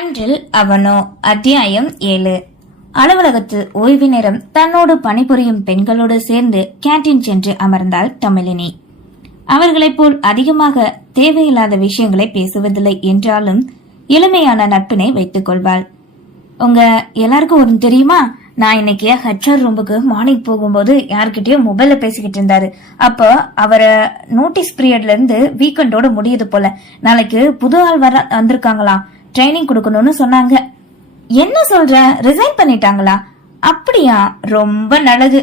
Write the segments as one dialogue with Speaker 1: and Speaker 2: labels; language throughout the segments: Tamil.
Speaker 1: அன்றில் அவனோ அத்தியாயம் ஏழு. அலுவலகத்தில் ஓய்வு நேரம் தன்னோடு பணிபுரியும் பெண்களோடு சேர்ந்து கேண்டீன் சென்று அமர்ந்தாள் தமிழினி. அவர்களைப் போல் அதிகமாக தேவையில்லாத விஷயங்களை பேசுவதில்லை என்றாலும் எளிமையான நட்பினை வைத்துக் கொள்வாள். உங்க எல்லாருக்கும் ஒன்று தெரியுமா? நான் இன்னைக்கு ஹெச்ஆர் ரூமுக்கு மார்னிங் போகும்போது யார்கிட்டயோ மொபைல்ல பேசிக்கிட்டு இருந்தாரு. அப்போ அவரை நோட்டீஸ் பீரியட்ல இருந்து வீக்கெண்டோட முடியுது போல. நாளைக்கு புது ஆள் வர வந்திருக்காங்களாம். ட்ரைனிங் கொடுக்கணும்னு சொன்னாங்க. என்ன சொல்ற? ரிசைன் பண்ணிட்டாங்களா? அப்படியா ரொம்ப நல்லது.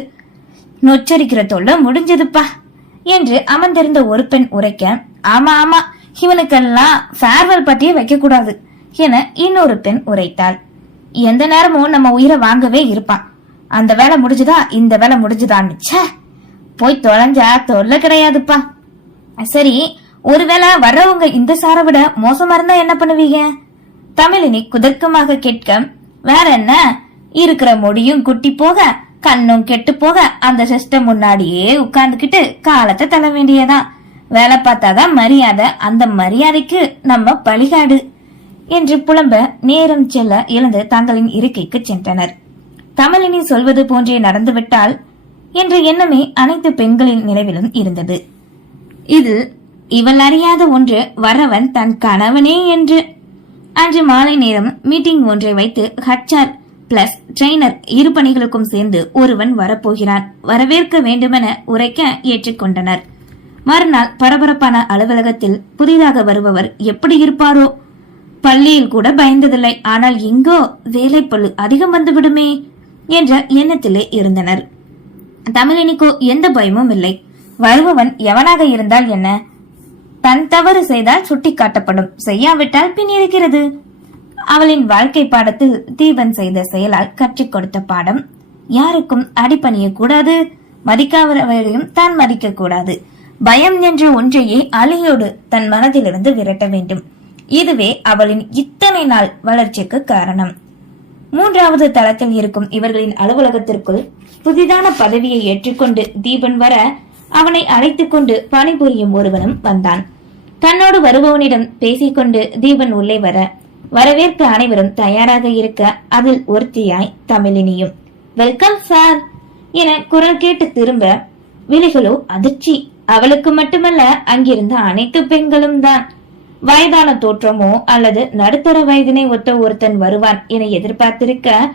Speaker 1: நொச்சரிக்கிற தொல்லை முடிஞ்சதுப்பா என்று அமர்ந்திருந்த ஒரு பெண் உரைக்க ஆமா ஆமா இவனுக்கெல்லாம் ஃபேர்வெல் பற்றியே வைக்க கூடாது என இன்னொரு பெண் உரைத்தாள். எந்த நேரமும் நம்ம உயிரை வாங்கவே இருப்பான் அந்த வேலை முடிஞ்சுதா இந்த வேலை முடிஞ்சுதான்னு ச்சே! போய் தொலைஞ்சா தொல்லை கிடையாதுப்பா. சரி ஒருவேளை வர்றவங்க இந்த சாரை விட மோசமா இருந்தா என்ன பண்ணுவீங்க? தமிழினி குதர்க்கமாக கேட்க வேற என்ன? இருக்கிற முடியும் குட்டி போக கண்ணும் கெட்டு போக அந்த சிஸ்டம் முன்னாடியே உட்கார்ந்துகிட்டு காலத்தை தள்ள வேண்டியதான் வேலை பார்த்தாதான் மரியாதை அந்த மரியாதைக்கு நம்ம பழிகாடு என்று புலம்ப நேரம் செல்ல எழுந்து தங்களின் இருக்கைக்கு சென்றனர். தமிழினி சொல்வது போன்றே நடந்துவிட்டால் என்ற எண்ணமே அனைத்து பெண்களின் நினைவிலும் இருந்தது. இது இவள் அறியாத ஒன்று வரவன் தன் கணவனே என்று அன்று மாலை நேரம் மீட்டிங் ஒன்றை வைத்து ஹட்சார் பிளஸ் ட்ரெய்னர் இரு பணிகளுக்கும் சேர்ந்து ஒருவன் வரப்போகிறான். வரவேற்க வேண்டுமென உரைக்க ஏற்றுக்கொண்டனர். மறுநாள் பரபரப்பான அலுவலகத்தில் புதிதாக வருபவர் எப்படி இருப்பாரோ? பள்ளியில் கூட பயந்ததில்லை. ஆனால் எங்கோ பழு அதிகம் வந்துவிடுமே என்ற எண்ணத்திலே இருந்தனர். தமிழினிக்கோ எந்த பயமும் இல்லை. வருபவன் எவனாக இருந்தால் என்ன? தன் தவறு செய்தால் சுட்டிக்காட்டப்படும். செய்யாவிட்டால் பின் இருக்கிறது. அவளின் வாழ்க்கை பாடத்தில் தீபன் செய்த செயலால் கற்றுக் கொடுத்த பாடம் யாருக்கும் அடிப்பணிய கூடாது மதிக்காதவரையும் தான் மதிக்க கூடாது பயம் என்ற ஒன்றையே அலையோடு தன் மனதிலிருந்து விரட்ட வேண்டும். இதுவே அவளின் இத்தனை நாள் வளர்ச்சிக்கு காரணம். மூன்றாவது தளத்தில் இருக்கும் இவர்களின் அலுவலகத்திற்குள் புதிதான பதவியை ஏற்றுக்கொண்டு தீபன் வர அவனை அழைத்துக் கொண்டு பணிபுரியும் ஒருவனும் வந்தான். தன்னோடு வருபவனிடம் பேசிக்கொண்டு தீபன் உள்ளே வர வரவேற்க அனைவரும் தயாராக இருக்க அதில் ஒருத்தியாய் தமிழினியும். வெல்கம் சார் என குரல் கேட்டு திரும்ப விழிகளோ அதிர்ச்சி. அவளுக்கு மட்டுமல்ல அங்கிருந்த அனைத்து பெண்களும் தான். வயதான தோற்றமோ அல்லது நடுத்தர வயதினை ஒத்த ஒருத்தன் வருவான் என எதிர்பார்த்திருக்க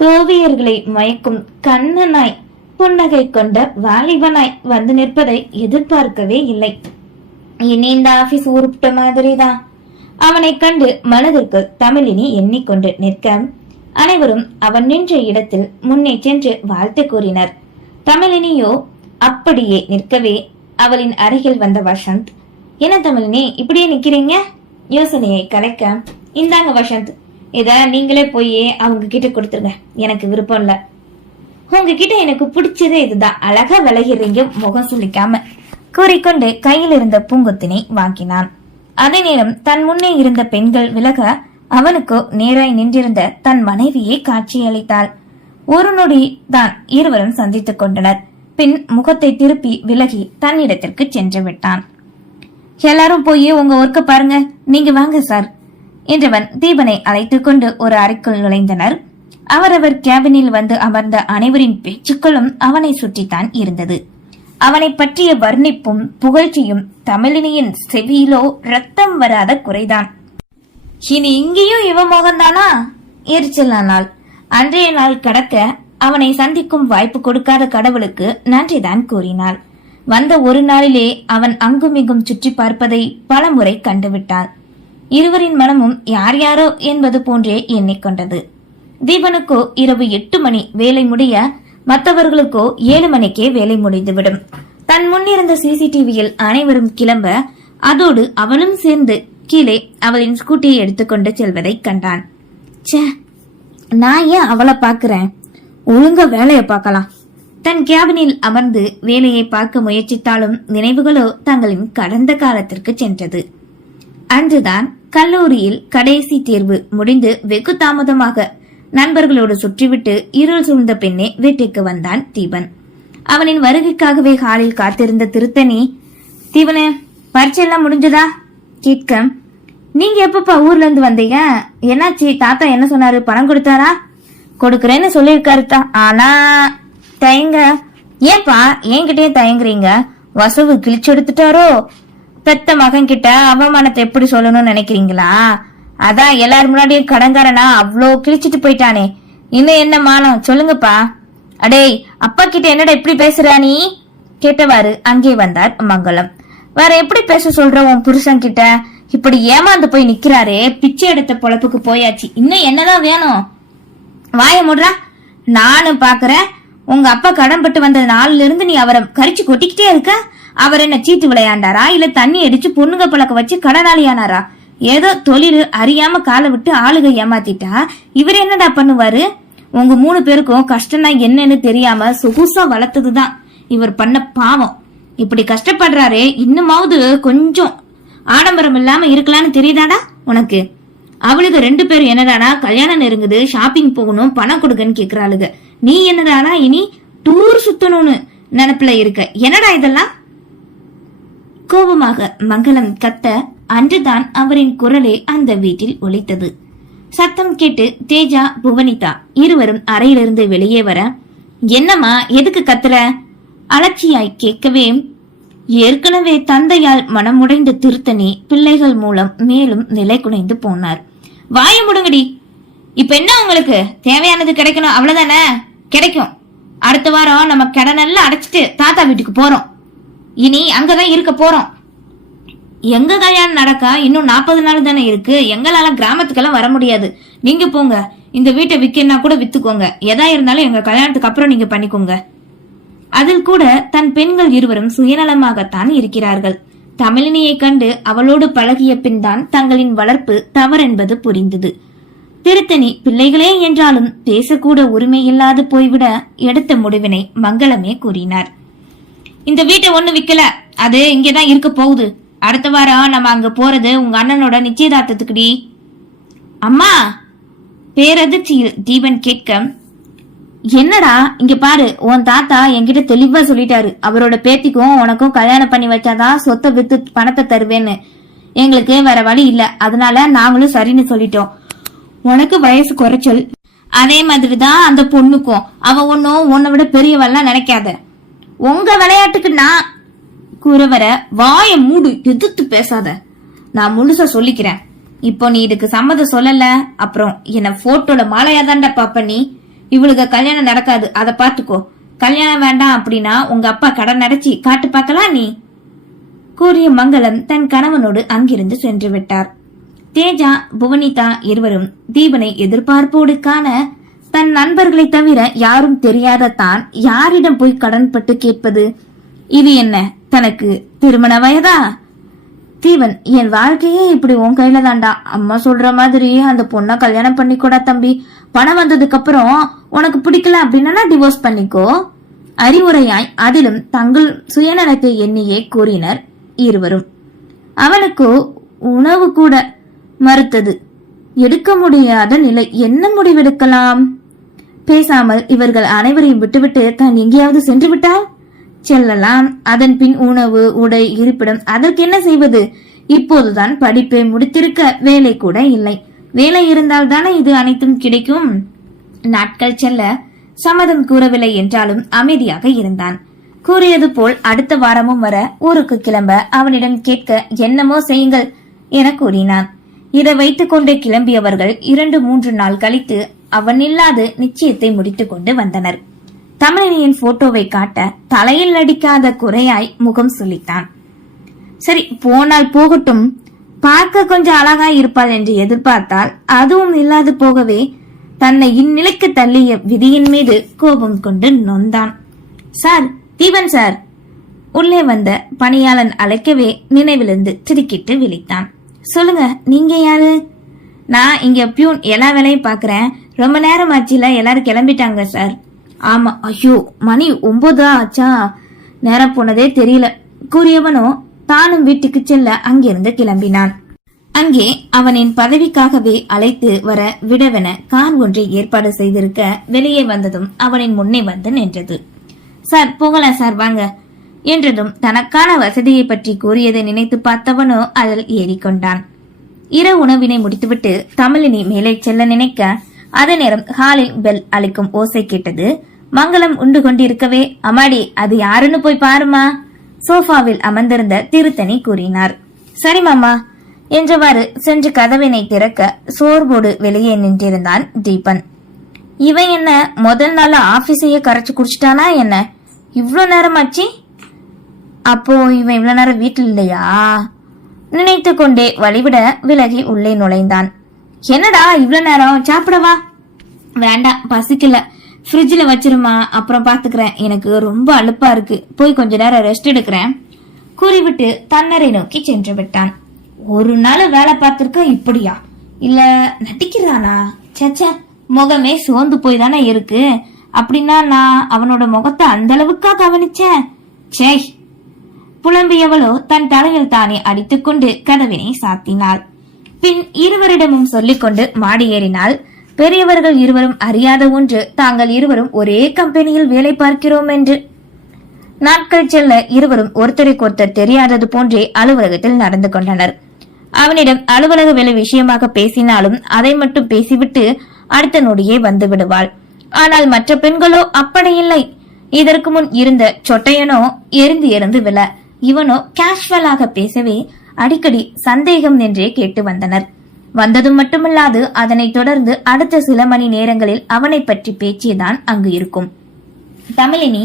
Speaker 1: கோவியர்களை மயக்கும் கண்ணனாய் புன்னகை கொண்ட வாலிபனாய் வந்து நிற்பதை எதிர்பார்க்கவே இல்லை. இனி இந்த ஆபீஸ் உருப்பிட்ட மாதிரிதான். அவனை கண்டு மனதிற்கு தமிழினி எண்ணிக்கொண்டு நிற்க. அனைவரும் அவன் நின்ற இடத்தில் முன்னே சென்று வாழ்த்து கூறினர். தமிழினியோ அப்படியே நிற்கவே அவளின் அருகில் வந்த வசந்த் என்ன தமிழினி இப்படியே நிக்கிறீங்க? யோசனையை கலைக்க இந்தாங்க வசந்த் இத நீங்களே போய் அவங்க கிட்ட கொடுத்துருங்க. எனக்கு விருப்பம் இல்ல. உங்ககிட்ட எனக்கு பிடிச்சதே இதுதான். அழகா விலகிறீங்க முகம் சுளிக்காம. கூறிக்கொண்டு கையில் இருந்த பூங்கொத்தினை வாங்கினான். அதே நேரம் தன் முன்னே இருந்த பெண்கள் விலக அவனுக்கோ நேராய் நின்றிருந்த தன் மனைவியை காட்சியளித்தாள். ஒரு நொடி தான் இருவரும் சந்தித்துக் கொண்டனர். பின் முகத்தை திருப்பி விலகி தன்னிடத்திற்கு சென்று விட்டான். எல்லாரும் போய் உங்க ஒர்க்க பாருங்க. நீங்க வாங்க சார் என்றவன் தீபனை அழைத்துக் கொண்டு ஒரு அறைக்குள் நுழைந்தனர். அவரவர் கேபினில் வந்து அமர்ந்த அனைவரின் பேச்சுக்களும் அவனை சுற்றித்தான் இருந்தது. அவனை பற்றிய வர்ணிப்பும் புகழ்ச்சியும் தமிழினியின் செவியிலோ ரத்தம் வராத குறைதான். இனி இங்கேயும் இவ மோகன்தானா? எரிச்சலானாள் அன்றைய நாள் கடக்க அவனை சந்திக்கும் வாய்ப்பு கொடுக்காத கடவுளுக்கு நன்றிதான் கூறினாள். வந்த ஒரு நாளிலே அவன் அங்குமிங்கும் சுற்றி பார்ப்பதை பலமுறை கண்டுவிட்டாள். இருவரின் மனமும் யார் யாரோ என்பது போன்றே எண்ணிக்கொண்டது. தீபனுக்கோ இரவு எட்டு மணி வேலை முடிய மற்றவர்களுக்கோ ஏழு மணிக்கே வேலை முடிந்துவிடும். தன் முன்னிருந்த சிசிடிவியில் அனைவரும் கிளம்ப அதோடு அவனும் சேர்ந்து கீழே அவளின் ஸ்கூட்டியை எடுத்துக்கொண்டு செல்வதை கண்டான். சே நான் ஏன் அவளை பார்க்கிறேன்? ஒழுங்க வேலையை பார்க்கலாம். தன் கேபினில் அமர்ந்து வேலையை பார்க்க முயற்சித்தாலும் நினைவுகளோ தங்களின் கடந்த காலத்திற்கு சென்றது. அன்றுதான் கல்லூரியில் கடைசி தேர்வு முடிந்து வெகு தாமதமாக நண்பர்களோடு சுற்றிவிட்டு இருள் சூழ்ந்த பெண்ணே வீட்டிற்கு வந்தான் தீபன். அவனின் வருகைக்காகவே ஹாலில் காத்திருந்த திருத்தணி தீபனே பரீட்சை முடிஞ்சதா? கேட்க நீங்க எப்பப்பா ஊர்ல இருந்து வந்தீங்க? என்னாச்சு? தாத்தா என்ன சொன்னாரு? பணம் கொடுத்தாரா? கொடுக்கறேன்னு சொல்லியிருக்காரு தான் ஆனா தயங்க. ஏன்பா என்கிட்டயே தயங்குறீங்க? வசவு கிழிச்சு எடுத்துட்டாரோ பெத்த மகன் கிட்ட அவமானத்தை எப்படி சொல்லணும்னு நினைக்கிறீங்களா? அதான் எல்லாரும் முன்னாடியும் கடன்காரனா அவ்வளோ கிழிச்சிட்டு போயிட்டானே. இன்னும் என்ன மானம்? சொல்லுங்கப்பா. அடேய் அப்பா கிட்ட என்னடா இப்படி பேசுறா நீ? கேட்டவாறு அங்கே வந்தார் மங்களம். வேற எப்படி பேச சொல்ற உன் புருஷன் கிட்ட இப்படி ஏமாந்து போய் நிக்கிறாரே பிச்சை எடுத்த பொழப்புக்கு போயாச்சு. இன்னும் என்னதான் வேணும்? வாய முடுறா. நானும் பாக்குறேன். உங்க அப்பா கடன்பட்டு வந்த நாள்ல இருந்து நீ அவரை கரிச்சு கொட்டிக்கிட்டே இருக்க. அவர் என்ன சீட்டு விளையாண்டாரா? இல்ல தண்ணி அடிச்சு பொண்ணுங்க பழக்க வச்சு கடனாளியானாரா? ஏதோ தொழில் அறியாம காலை விட்டு ஆளுக ஏமாத்திட்டா? இவர் என்னடா பண்ணுவாரு? உங்க மூணு பேருக்கும் கஷ்டம்னா என்னன்னு தெரியாம சொகுசா வளர்த்ததுதான் இவர் பண்ண பாவம். இப்படி கஷ்டப்படுறாரே இன்னுமாவது கொஞ்சம் ஆடம்பரம் இல்லாம இருக்கலாம்னு தெரியுதாடா உனக்கு? அவளுக்கு ரெண்டு பேரும் என்னடானா கல்யாணம் நெருங்குது ஷாப்பிங் போகணும் பணம் கொடுக்கன்னு கேக்குறாளுங்க நீ என்னடானா இனி டூர் சுத்தணும்னு நினப்புல இருக்க? என்னடா இதெல்லாம்? கோபமாக மங்களம் கத்த அன்றுதான் அவரின் குரலே அந்த வீட்டில் ஒலித்தது. சத்தம் கேட்டு தேஜா புவனிதா இருவரும் அறையிலிருந்து வெளியே வர என்னம்மா எதுக்கு கத்துற? அலட்சியாய் கேட்கவே ஏற்கனவே தந்தையால் மனமுடைந்த திருத்தணி பிள்ளைகள் மூலம் மேலும் நிலை குலைந்து போனார். வாய முடுங்கடி. இப்ப என்ன உங்களுக்கு? தேவையானது கிடைக்கணும் அவ்வளவுதானே? கிடைக்கும். அடுத்த வாரம் நம்ம கடனெல்லாம் அடைச்சிட்டு தாத்தா வீட்டுக்கு போறோம். இனி அங்கதான் இருக்க போறோம். எங்க கல்யாணம் நடக்கா? இன்னும் நாற்பது நாள் தானே இருக்கு. எங்களால கிராமத்துக்கெல்லாம் வர முடியாது. நீங்க போங்க. இந்த வீட்டை விற்கனா கூட வித்துக்கோங்க. எதா இருந்தாலும் எங்க கல்யாணத்துக்கு அப்புறம் நீங்க பண்ணிக்கோங்க. அதில் கூட தன் பெண்கள் இருவரும் சுயநலமாகத்தான் இருக்கிறார்கள். தமிழினியை கண்டு அவளோடு பழகிய பின் தான் தங்களின் வளர்ப்பு தவறென்பது புரிந்தது. திருத்தணி பிள்ளைகளே என்றாலும் பேசக்கூட உரிமை இல்லாது போய்விட எடுத்த முடிவினை மங்களமே கூறினார். இந்த வீட்டை ஒண்ணு விக்கல. அது இங்கேதான் இருக்க போகுது. அடுத்த வாரம் நம்ம அங்க போறது உங்க அண்ணனோட நிச்சயதார்த்தத்துக்குடி. அம்மா பேரதிர்ச்சியில் தீபன் கேட்க என்னடா இங்க பாரு உன் தாத்தா என்கிட்ட தெளிவா சொல்லிட்டாரு. அவரோட பேத்திக்கும் உனக்கும் கல்யாணம் பண்ணி வச்சாதான் சொத்தை வித்து பணத்தை தருவேன்னு. எங்களுக்கு வேற வழி இல்ல. அதனால நாங்களும் சரின்னு சொல்லிட்டோம். உனக்கு வயசு குறைச்சல். அதே மாதிரிதான் அந்த பொண்ணுக்கும். அவ ஒன்னும் உன்னை விட பெரியவெல்லாம் நினைக்காத. உங்க விளையாட்டுக்கு நான் கூறவர வாய மூடு எதிர்த்து பேசாத. நான் முழுசா சொல்லிக்கிறேன். இப்போ நீ இதுக்கு சம்மதம் சொல்லல அப்புறம் என்ன போட்டோல மாலையா தாண்டா பாப்ப நீ. இவளுக்கு கல்யாணம் நடக்காது அத பாத்துக்கோ கல்யாணம் வேண்டாம் அப்படின்னா உங்க அப்பா கடன் அடைச்சி காட்டு பார்க்கலாம் நீ. கூறிய மங்களம் தன் கணவனோடு அங்கிருந்து சென்று விட்டார். தேஜா புவனிதா இருவரும் தீபனை எதிர்பார்ப்போடு காண தன் நண்பர்களை தவிர யாரும் தெரியாத தான் யாரிடம் போய் கடன்பட்டு கேட்பது? இது என்ன? தனக்கு திருமண வயதா? தீவன் என் வாழ்க்கையே இப்படி உன் கையில தாண்டா. அம்மா சொல்ற மாதிரி அந்த பொண்ணை கல்யாணம் பண்ணிக்கூடா தம்பி. பணம் வந்ததுக்கு அப்புறம் உனக்கு பிடிக்கல அப்படின்னா டிவோர்ஸ் பண்ணிக்கோ. அறிவுரையாய் அதிலும் தங்கள் சுயநலத்தை எண்ணியே கூறினர் இருவரும். அவனுக்கு உணவு கூட மறுத்தது. எடுக்க முடியாத நிலை. என்ன முடிவெடுக்கலாம்? பேசாமல் இவர்கள் அனைவரையும் விட்டுவிட்டு தான் எங்கேயாவது சென்று விட்டா செல்லலாம். அதன் பின் உணவு உடை இருப்பிடம் அதற்கு என்ன செய்வது? இப்போதுதான் படிப்பை முடித்திருக்க வேலை கூட இல்லை. வேலை இருந்தால் தானே இது அனைத்தும் கிடைக்கும்? நாட்கள் செல்ல சம்மதம் கூறவில்லை என்றாலும் அமைதியாக இருந்தான். கூறியது போல் அடுத்த வாரமும் வர ஊருக்கு கிளம்ப அவனிடம் கேட்க என்னமோ செய்யுங்கள் என கூறினான். இதை வைத்துக் கொண்டே கிளம்பியவர்கள் இரண்டு மூன்று நாள் கழித்து அவன் இல்லாது நிச்சயத்தை முடித்துக் கொண்டு வந்தனர். தமிழினியின் போட்டோவை காட்ட தலையில் அடிக்காத குறையாய் முகம் சொல்லித்தான் சரி போனால் போகட்டும். பார்க்க கொஞ்சம் அழகா இருப்பாள் என்று எதிர்பார்த்தால் அதுவும் இல்லாது போகவே தன்னை இந்நிலைக்கு தள்ளிய விதியின் மீது கோபம் கொண்டு நொந்தான். Sir Deepan sir. உள்ளே வந்த பணியாளன் அழைக்கவே நினைவிலிருந்து திருக்கிட்டு விழித்தான். சொல்லுங்க நீங்க யாரு? நான் இங்க பியூன் எல்லா வேலையும் பாக்குறேன் ரொம்ப நேரம் ஆச்சுல எல்லாரும் கிளம்பிட்டாங்க சார். ஆமா ஐயோ மணி ஒன்பதா ஆச்சா? நேரம் போனதே தெரியல. கூறியவனோ தானும் வீட்டுக்கு செல்ல அங்கிருந்து கிளம்பினான். அங்கே அவனின் பதவிக்காகவே அழைத்து வர விடவென கார் ஒன்றை ஏற்பாடு செய்திருக்க வெளியே வந்ததும் அவனின் முன்னே வந்து நின்றது. சார் போகலாம் சார் வாங்க. என்றதும் தனக்கான வசதியை பற்றி கூறியதை நினைத்து பார்த்தவனோ அதில் ஏறிக்கொண்டான். இர உணவினை முடித்துவிட்டு தமிழினி மேலே செல்ல நினைக்க அதே நேரம் ஹாலில் பெல் அளிக்கும் ஓசை கேட்டது மங்களம் உண்டு கொண்டிருக்கவே அம்மாடி அது யாருன்னு போய் பாருமா சோஃபாவில் அமர்ந்திருந்த திருத்தணி கூறினார் சரி மாமா. என்றவாறு சென்று கதவினை திறக்க சோர்வோடு வெளியே நின்றிருந்தான் தீபன். இவன் என்ன முதல் நாள் ஆபீஸையே கரைச்சு குடிச்சிட்டானா என்ன? நேரம் நேரமாச்சு? அப்போ இவன் இவ்வளோ நேரம் வீட்டில் இல்லையா? நினைத்து கொண்டே வழிவிட விலகி உள்ளே நுழைந்தான். என்னடா இவ்வளோ நேரம் சாப்பிடவா? வேண்டாம் பசிக்கல. ஃப்ரிட்ஜில் வச்சிருமா அப்புறம் பார்த்துக்கிறேன் எனக்கு ரொம்ப அலுப்பா இருக்கு. போய் கொஞ்ச நேரம் ரெஸ்ட் எடுக்கிறேன். கூறிவிட்டு தன்னரை நோக்கி சென்று விட்டான். ஒரு நாள் வேலை பார்த்திருக்க இப்படியா? இல்ல நட்டிக்கிறானா சச்ச முகமே சோர்ந்து போய் தானே இருக்கு. அப்படின்னா நான் அவனோட முகத்தை அந்த அளவுக்கா கவனிச்சேன்? சே புலம்பியவளோ தன் தலையில் தானே அடித்துக்கொண்டு கதவினை சாத்தினாள். பின் இருவரிடமும் சொல்லிக்கொண்டு மாடி ஏறினாள் பெரியவர்கள் இருவரும் அறியாத ஒன்று தாங்கள் இருவரும் ஒரே கம்பெனியில் வேலை பார்க்கிறோம் என்று. நாட்கள் செல்ல இருவரும் ஒருத்தருக்கொருத்தர் தெரியாதது போன்றே அலுவலகத்தில் நடந்து கொண்டனர். அவனிடம் அலுவலக வேலை விஷயமாக பேசினாலும் அதை மட்டும் பேசிவிட்டு அடுத்த நொடியே வந்து விடுவாள். ஆனால் மற்ற பெண்களோ அப்படியில்லை இதற்கு முன் இருந்த சொட்டையனோ எரிந்து எரிந்து விழ. இவனோ கேஷுவலாக பேசவே அடிக்கடி சந்தேகம் என்றே கேட்டு வந்தனர். வந்ததும் மட்டுமல்லாது அதனைத் தொடர்ந்து அடுத்த சில மணி நேரங்களில் அவனை பற்றி பேச்சியதான் அங்கு இருக்கும். தமிழினி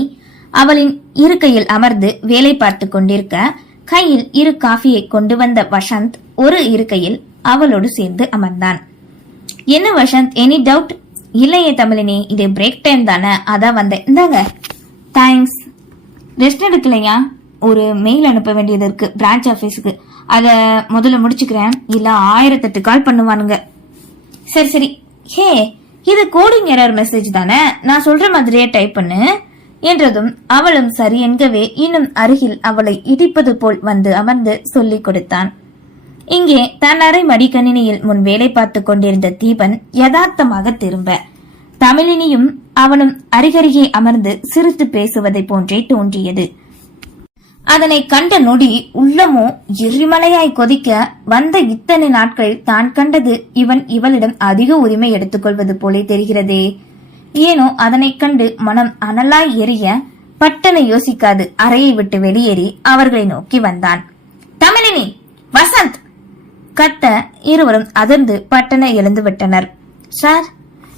Speaker 1: அவளின் இருக்கையில் அமர்ந்து வேலை பார்த்து கொண்டிருக்க கையில் இரு காஃபியை கொண்டு வந்த வசந்த் ஒரு இருக்கையில் அவளோடு சேர்ந்து அமர்ந்தான். என்ன வசந்த் எனி டவுட் இல்லையே தமிழினி இது பிரேக் டைம் தானே அதான் வந்தேன். இந்தாங்க தேங்க்ஸ் ரெஸ்ட் எடுக்கலையா? ஒரு மெயில் அனுப்ப வேண்டியது இருக்கு பிரான்ச் ஆஃபீஸுக்கு அதை முதல்ல முடிச்சுக்கிறேன். இல்ல ஆயிரத்தெட்டு கால் பண்ணுவானுங்க. சரி சரி. ஹே இது கோடிங் எரர் மெசேஜ் தானே? நான் சொல்ற மாதிரியே டைப் பண்ணு. என்றதும் அவளும் சரி என்கவே இன்னும் அருகில் அவளை இடிப்பது போல் வந்து அமர்ந்து சொல்லிக் கொடுத்தான். இங்கே தன் அறை மடிக்கணினியில் முன் வேலை பார்த்து கொண்டிருந்த தீபன் யதார்த்தமாக திரும்ப. தமிழினியும் அவனும் அருகருகே அமர்ந்து சிரித்து பேசுவதை போன்றே தோன்றியது. அதனை கண்ட நொடி உள்ளமோ எரிமலையாய் கொதிக்க வந்த இத்தனை நாட்கள் தான் கண்டது இவன் இவளிடம் அதிக உரிமை எடுத்துக்கொள்வது போலே தெரிகிறதே. ஏனோ அதனைக் கண்டு மனம் அனலாய் எரிய பட்டனை யோசிக்காது அறையை விட்டு வெளியேறி அவர்களை நோக்கி வந்தான். தமிழினி வசந்த்! கத்த இருவரும் அதிர்ந்து பட்டனை எழுந்து விட்டனர். சார்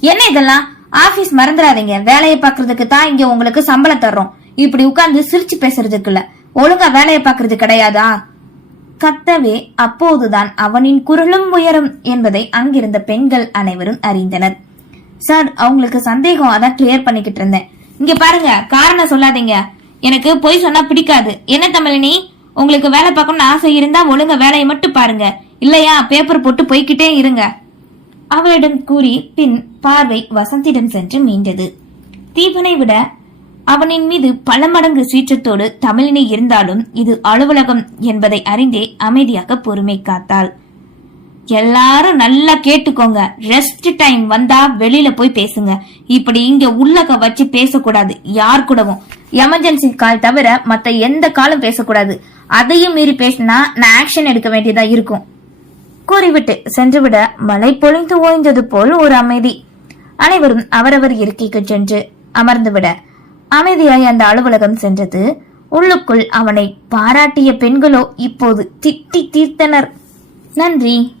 Speaker 1: என்ன இதெல்லாம்? ஆபீஸ் மறந்துடாதீங்க வேலையை பார்க்கறதுக்கு தான் இங்க உங்களுக்கு சம்பளம் தர்றோம். இப்படி உட்கார்ந்து சிரிச்சு பேசுறதுக்கு ஒழுங்கா வேலையை பாக்குறது கிடையாதா? கத்தவே அப்போதுதான் அவனின் குரலும் உயரும் என்பதை அங்கிருந்த பெண்கள் அனைவரும் அறிந்தனர். சார் அவங்களுக்கு சந்தேகம் அதான் கிளியர் பண்ணிக்கிட்டு இருந்தேன். இங்க பாருங்க காரணம் சொல்லாதீங்க. எனக்கு பொய் சொன்னா பிடிக்காது. என்ன தமிழினி? உங்களுக்கு வேலை பார்க்கணும்னு ஆசை இருந்தா ஒழுங்க வேலையை மட்டும் பாருங்க. இல்லையா பேப்பர் போட்டு போய்கிட்டே இருங்க. அவளிடம் கூறி பின் பார்வை வசந்திடம் சென்று மீண்டது. தீபனை விட அவனின் மீது பல மடங்கு சீற்றத்தோடு தமிழினி இருந்தாலும் இது அலுவலகம் என்பதை அறிந்தே அமைதியாக பொறுமை காத்தாள். எல்லாரும் நல்லா கேட்டுக்கோங்க. ரெஸ்ட் டைம் வந்தா வெளியில போய் பேசுங்க. இப்படி இங்க உள்ளக வச்சு பேசக்கூடாது. யார் கூடவும். எமர்ஜென்சி கால் தவிர மத்த எந்த காலும் பேசக்கூடாது. அதையும் மீறி பேசினா நான் ஆக்ஷன் எடுக்க வேண்டியதா இருக்கும். கூறிவிட்டு சென்றுவிட மழை பொழிந்து ஓய்ந்தது போல் ஒரு அமைதி. அனைவரும் அவரவர் இருக்கைக்கு சென்று அமர்ந்துவிட அமைதியாய் அந்த அலுவலகம் சென்றது. உள்ளுக்குள் அவனை பாராட்டிய பெண்களோ இப்போது திட்டி தீர்த்தனர். நன்றி.